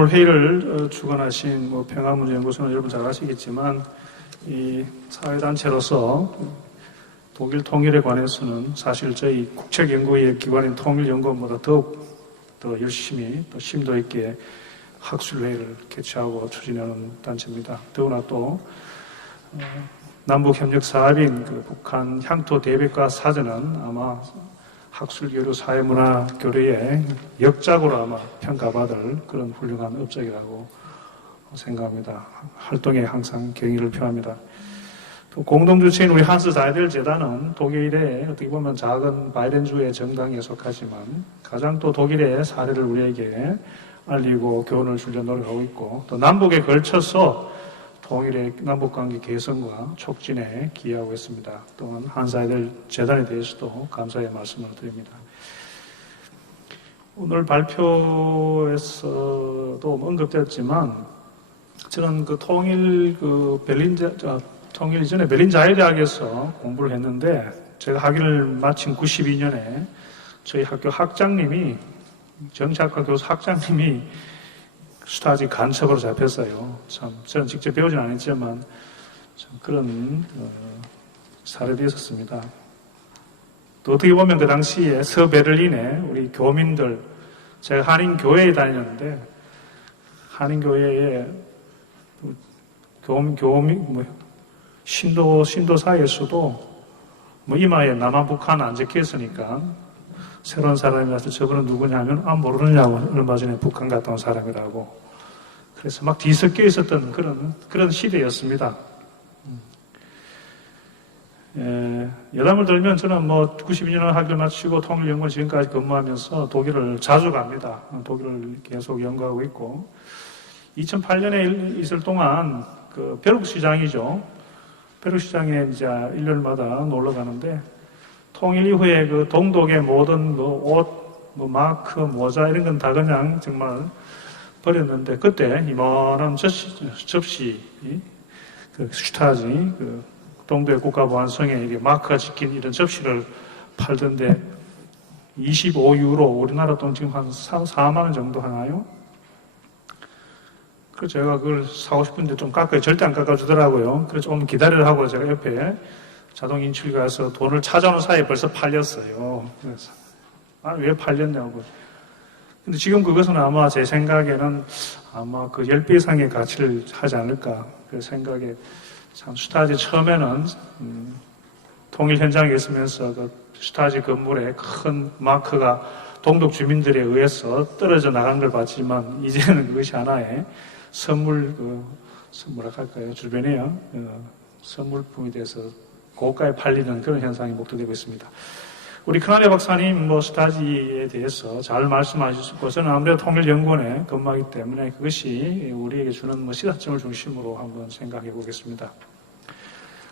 오늘 회의를 주관하신 평화문제연구소는 여러분 잘 아시겠지만 이 사회단체로서 독일 통일에 관해서는 사실 저희 국책연구의 기관인 통일연구원보다 더욱 더 열심히 또 심도 있게 학술회의를 개최하고 추진하는 단체입니다. 더구나 또 남북협력사업인 북한 향토 대백과 사전은 아마 학술교류 사회문화교류의 역작으로 아마 평가받을 그런 훌륭한 업적이라고 생각합니다. 활동에 항상 경의를 표합니다. 또 공동주체인 우리 한스 자이델 재단은 독일의 어떻게 보면 작은 바이든주의 정당에 속하지만 가장 또 독일의 사례를 우리에게 알리고 교훈을 주려 노력하고 있고 또 남북에 걸쳐서 통일의 남북관계 개선과 촉진에 기여하고 있습니다. 또한 한스 자이델 재단에 대해서도 감사의 말씀을 드립니다. 오늘 발표에서도 언급되었지만 저는 통일 통일 이전에 베른 자유대학에서 공부를 했는데 제가 학위를 마친 92년에 저희 학교 학장님이 정치학과 교수 학장님이 슈타지 간첩으로 잡혔어요. 참 저는 직접 배우진 않았지만 참 그런 사례도 있었습니다. 또 어떻게 보면 그 당시에 서베를린에 우리 교민들 제가 한인교회에 다녔는데 한인교회에 신도 사이에서도 이마에 남한 북한 안 적혀 있으니까 새로운 사람이 와서 저분은 누구냐면 모르느냐고 얼마 전에 북한 갔다 온 사람이라고 그래서 막 뒤섞여 있었던 그런 시대였습니다. 여담을 들면 저는 92년 학교를 마치고 통일연구원 지금까지 근무하면서 독일을 자주 갑니다. 독일을 계속 연구하고 있고 2008년에 있을 동안 벼룩시장이죠. 벼룩시장에 이제 1년마다 놀러 가는데 통일 이후에 동독의 모든 옷, 마크, 모자 이런 건 다 그냥 정말 버렸는데 그때 이만한 접시, 슈타지, 동독의 국가보안성에 이게 마크가 찍힌 이런 접시를 팔던데 25유로, 우리나라 돈 지금 한 4만 원 정도 하나요? 그래서 제가 그걸 사고 싶은데 좀 절대 안 깎아주더라고요. 그래서 좀 기다리라 하고 제가 옆에 자동 인출 가서 돈을 찾아오는 사이에 벌써 팔렸어요. 그래서 왜 팔렸냐고. 근데 지금 그것은 아마 제 생각에는 아마 10배 이상의 가치를 하지 않을까. 그 생각에 참 슈타지 처음에는 통일 현장에 있으면서 슈타지 건물에 큰 마크가 동독 주민들에 의해서 떨어져 나간 걸 봤지만 이제는 그것이 하나의 뭐랄까요, 주변에요. 선물품이 돼서 고가에 팔리는 그런 현상이 목도되고 있습니다. 우리 크나레 박사님 슈타지에 대해서 잘 말씀하셨고 저는 아무래도 통일연구원에 근무하기 때문에 그것이 우리에게 주는 시사점을 중심으로 한번 생각해 보겠습니다.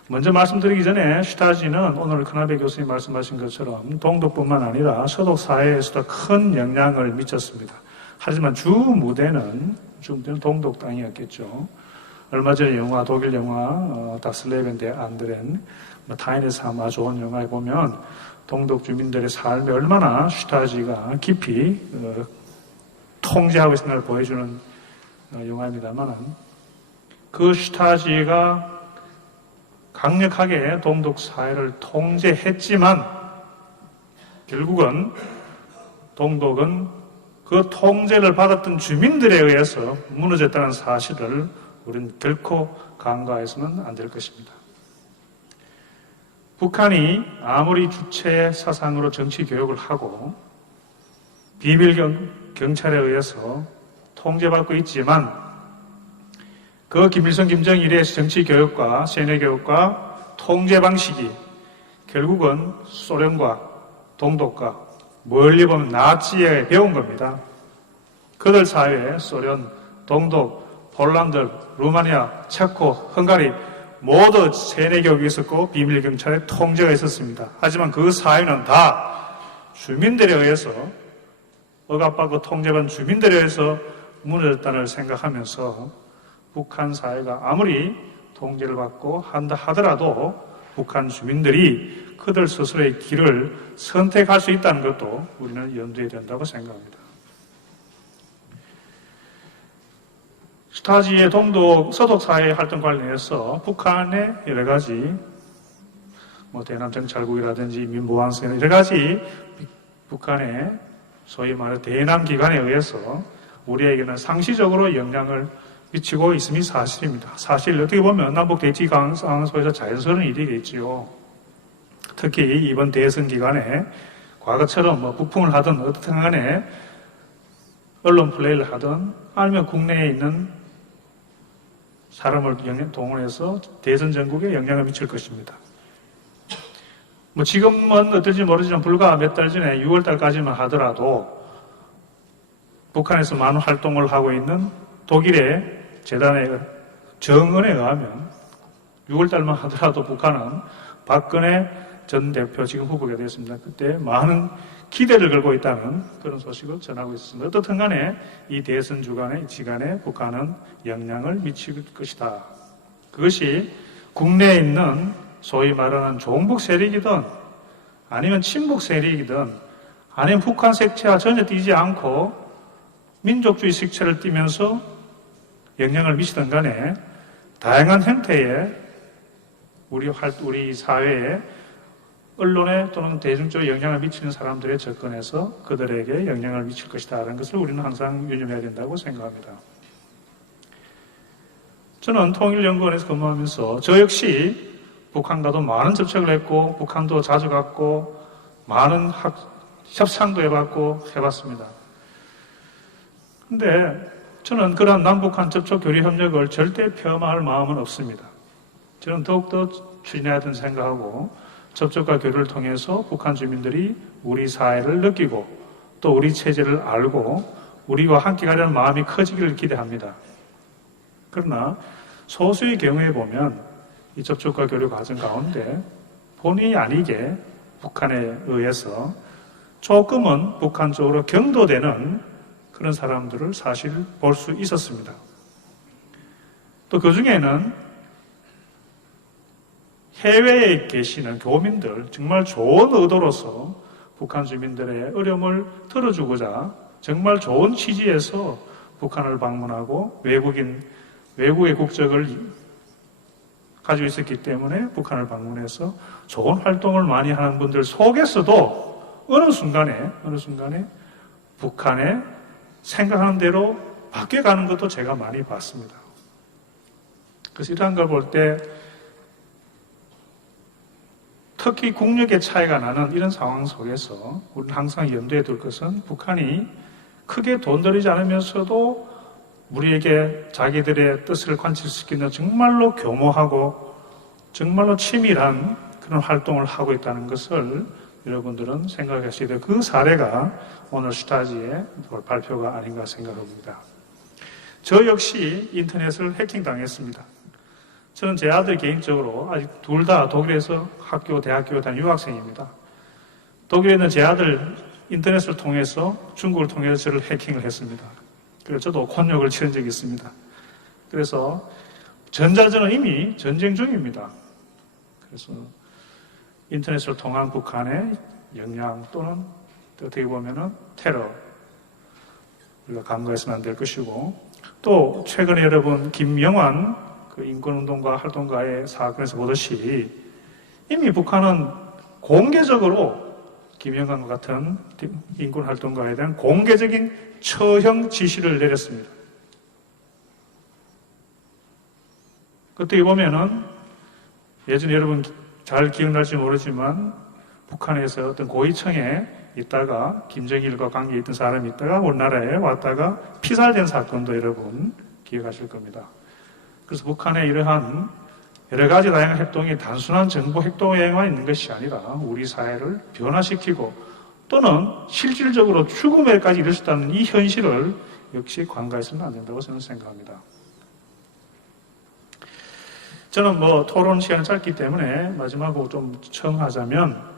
먼저 말씀드리기 전에 슈타지는 오늘 크나베 교수님 말씀하신 것처럼 동독뿐만 아니라 서독 사회에서도 큰 영향을 미쳤습니다. 하지만 주 무대는 동독 땅이었겠죠. 얼마 전에 독일 영화 다슬레벤 대 안드렌 타인의 삶 아주 좋은 영화에 보면 동독 주민들의 삶에 얼마나 슈타지가 깊이 통제하고 있는 걸 보여주는 영화입니다만 그 슈타지가 강력하게 동독 사회를 통제했지만 결국은 동독은 그 통제를 받았던 주민들에 의해서 무너졌다는 사실을 우리는 결코 간과해서는 안 될 것입니다. 북한이 아무리 주체 사상으로 정치 교육을 하고 비밀 경찰에 의해서 통제받고 있지만 그 김일성, 김정일의 정치 교육과 세뇌 교육과 통제 방식이 결국은 소련과 동독과 멀리 보면 나치에 배운 겁니다. 그들 사회에 소련, 동독, 폴란드, 루마니아, 체코, 헝가리 모두 세뇌 교육이 있었고 비밀 경찰의 통제가 있었습니다. 하지만 그 사회는 다 주민들에 의해서 억압받고 통제받은 주민들에 의해서 무너졌다는 생각하면서 북한 사회가 아무리 통제를 받고 한다 하더라도 북한 주민들이 그들 스스로의 길을 선택할 수 있다는 것도 우리는 염두에 둔다고 생각합니다. 스타지의 동독, 서독 사회 활동 관련해서 북한의 여러 가지 대남 정찰국이라든지 민보안성 여러 가지 북한의 소위 말해 대남 기관에 의해서 우리에게는 상시적으로 영향을 미치고 있음이 사실입니다. 사실 어떻게 보면 남북 대치 상황 속에서 자연스러운 일이겠지요. 특히 이번 대선 기간에 과거처럼 북풍을 하든 어떻든 간에 언론 플레이를 하든 아니면 국내에 있는 사람을 동원해서 대선 전국에 영향을 미칠 것입니다. 지금은 어떨지 모르지만 불과 몇 달 전에 6월 달까지만 하더라도 북한에서 많은 활동을 하고 있는 독일의 재단의 정언에 의하면 6월 달만 하더라도 북한은 박근혜 전 대표 지금 후보가 되었습니다. 그때 많은 기대를 걸고 있다는 그런 소식을 전하고 있습니다. 어떻든 간에 이 대선 지간에 북한은 영향을 미칠 것이다. 그것이 국내에 있는 소위 말하는 종북 세력이든 아니면 친북 세력이든 아니면 북한 색채와 전혀 띄지 않고 민족주의 색채를 띠면서 영향을 미치든 간에 다양한 형태의 우리 사회에 언론에 또는 대중적으로 영향을 미치는 사람들에 접근해서 그들에게 영향을 미칠 것이다라는 것을 우리는 항상 유념해야 된다고 생각합니다. 저는 통일연구원에서 근무하면서 저 역시 북한과도 많은 접촉을 했고 북한도 자주 갔고 많은 협상도 해봤습니다. 근데 저는 그런 남북한 접촉 교류 협력을 절대 폄하할 마음은 없습니다. 저는 더욱더 추진해야 된다고 생각하고 접촉과 교류를 통해서 북한 주민들이 우리 사회를 느끼고 또 우리 체제를 알고 우리와 함께 가려는 마음이 커지기를 기대합니다. 그러나 소수의 경우에 보면 이 접촉과 교류 과정 가운데 본의 아니게 북한에 의해서 조금은 북한 쪽으로 경도되는 그런 사람들을 사실 볼 수 있었습니다. 또 그 중에는 해외에 계시는 교민들, 정말 좋은 의도로서 북한 주민들의 어려움을 들어주고자 정말 좋은 취지에서 북한을 방문하고 외국의 국적을 가지고 있었기 때문에 북한을 방문해서 좋은 활동을 많이 하는 분들 속에서도 어느 순간에 북한의 생각하는 대로 바뀌어가는 것도 제가 많이 봤습니다. 그래서 이러한 걸 볼 때 특히 국력의 차이가 나는 이런 상황 속에서 우리는 항상 염두에 둘 것은 북한이 크게 돈 들이지 않으면서도 우리에게 자기들의 뜻을 관철시키는 정말로 교모하고 정말로 치밀한 그런 활동을 하고 있다는 것을 여러분들은 생각하셔야 돼요. 그 사례가 오늘 슈타지의 발표가 아닌가 생각합니다. 저 역시 인터넷을 해킹당했습니다. 저는 제 아들 개인적으로 아직 둘 다 독일에서 대학교 다니는 유학생입니다. 독일에 있는 제 아들 인터넷을 통해서 중국을 통해서 저를 해킹을 했습니다. 그래서 저도 곤욕을 치른 적이 있습니다. 그래서 전자전은 이미 전쟁 중입니다. 그래서 인터넷을 통한 북한의 영향 또는 어떻게 보면은 테러 우리가 간과해서는 안 될 것이고 또 최근에 여러분 김영환 인권운동가 활동가의 사건에서 보듯이 이미 북한은 공개적으로 김영환과 같은 인권활동가에 대한 공개적인 처형 지시를 내렸습니다. 어떻게 보면은 예전에 여러분 잘 기억날지 모르지만 북한에서 어떤 고위층에 있다가 김정일과 관계 있던 사람이 있다가 우리나라에 왔다가 피살된 사건도 여러분 기억하실 겁니다. 그래서 북한의 이러한 여러 가지 다양한 활동이 단순한 정보 행동에만 있는 것이 아니라 우리 사회를 변화시키고 또는 실질적으로 죽음에까지 이를 수 있다는 이 현실을 역시 간과해서는 안 된다고 저는 생각합니다. 저는 토론 시간이 짧기 때문에 마지막으로 좀 청하자면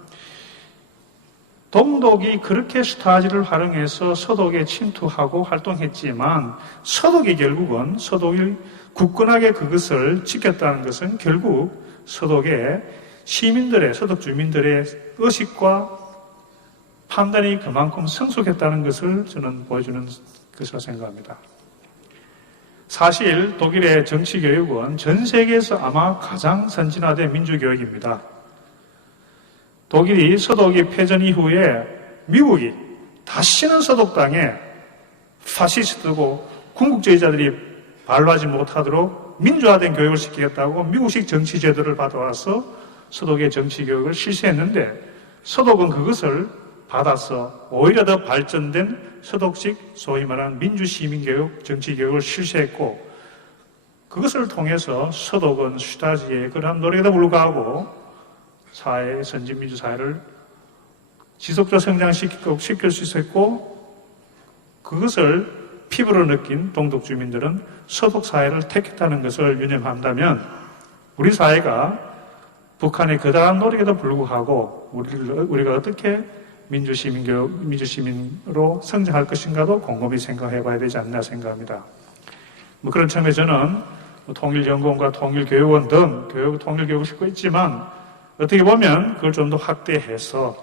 동독이 그렇게 슈타지를 활용해서 서독에 침투하고 활동했지만 서독이 결국은 서독이 굳건하게 그것을 지켰다는 것은 결국 서독의 시민들의 서독 주민들의 의식과 판단이 그만큼 성숙했다는 것을 저는 보여주는 것이라고 생각합니다. 사실 독일의 정치 교육은 전 세계에서 아마 가장 선진화된 민주교육입니다. 독일이 서독이 패전 이후에 미국이 다시는 서독당에 파시스트고 군국주의자들이 발로하지 못하도록 민주화된 교육을 시키겠다고 미국식 정치 제도를 받아와서 서독의 정치 교육을 실시했는데 서독은 그것을 받아서 오히려 더 발전된 서독식 소위 말하는 민주시민교육, 정치교육을 실시했고 그것을 통해서 서독은 슈타지의 그러한 노력에도 불구하고 사회, 선진민주사회를 지속적으로 성장시킬 수 있었고 그것을 피부로 느낀 동독 주민들은 서독 사회를 택했다는 것을 유념한다면 우리 사회가 북한의 거대한 노력에도 불구하고 우리가 어떻게 민주시민으로 성장할 것인가도 곰곰이 생각해 봐야 되지 않나 생각합니다. 그런 점에 저는 통일연구원과 통일교육원 등 통일교육을 싣고 있지만 어떻게 보면 그걸 좀 더 확대해서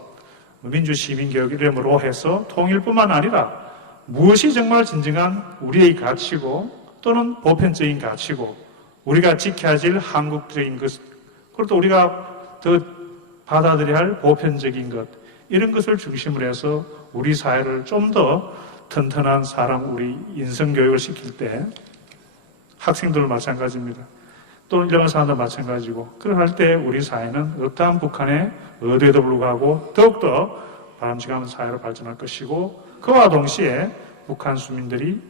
민주시민교육 이름으로 해서 통일뿐만 아니라 무엇이 정말 진정한 우리의 가치고 또는 보편적인 가치고 우리가 지켜야 할 한국적인 것 그리고 또 우리가 더 받아들여야 할 보편적인 것 이런 것을 중심으로 해서 우리 사회를 좀 더 튼튼한 사람, 우리 인성교육을 시킬 때 학생들도 마찬가지입니다. 또는 일반 사람도 마찬가지고 그럴 때 우리 사회는 어떠한 북한의 의도에도 불구하고 더욱더 바람직한 사회로 발전할 것이고 그와 동시에 북한 주민들이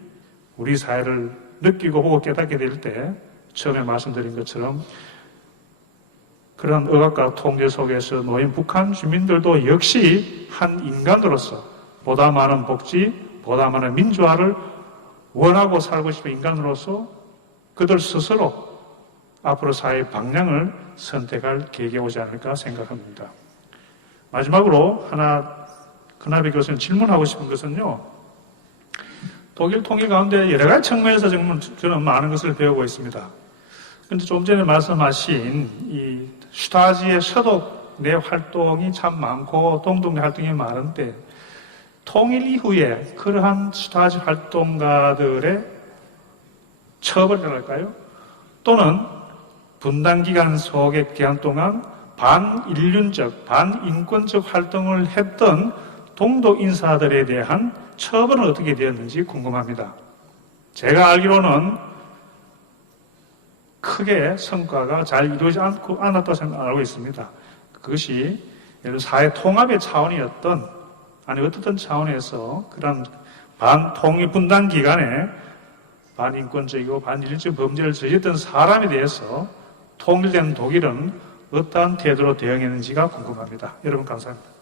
우리 사회를 느끼고 보고 깨닫게 될 때 처음에 말씀드린 것처럼 그런 억압과 통제 속에서 놓인 북한 주민들도 역시 한 인간으로서 보다 많은 복지, 보다 많은 민주화를 원하고 살고 싶은 인간으로서 그들 스스로 앞으로 사회의 방향을 선택할 계기가 오지 않을까 생각합니다. 마지막으로 그나베 교수님 질문하고 싶은 것은요. 독일 통일 가운데 여러 가지 측면에서 정말 저는 많은 것을 배우고 있습니다. 그런데 좀 전에 말씀하신 이 슈타지의 서독 내 활동이 참 많고 동독 내 활동이 많은데 통일 이후에 그러한 슈타지 활동가들의 처벌이랄까요? 또는 분단 기간 속의 기간 동안 반인륜적, 반인권적 활동을 했던 동독 인사들에 대한 처벌은 어떻게 되었는지 궁금합니다. 제가 알기로는 크게 성과가 잘 이루어지지 않았다고 알고 있습니다. 그것이 예를 들어 사회 통합의 차원이었던 아니 어떻든 차원에서 그런 반통일 분단 기간에 반인권적이고 반인륜적 범죄를 저질렀던 사람에 대해서 통일된 독일은 어떠한 태도로 대응했는지가 궁금합니다. 여러분 감사합니다.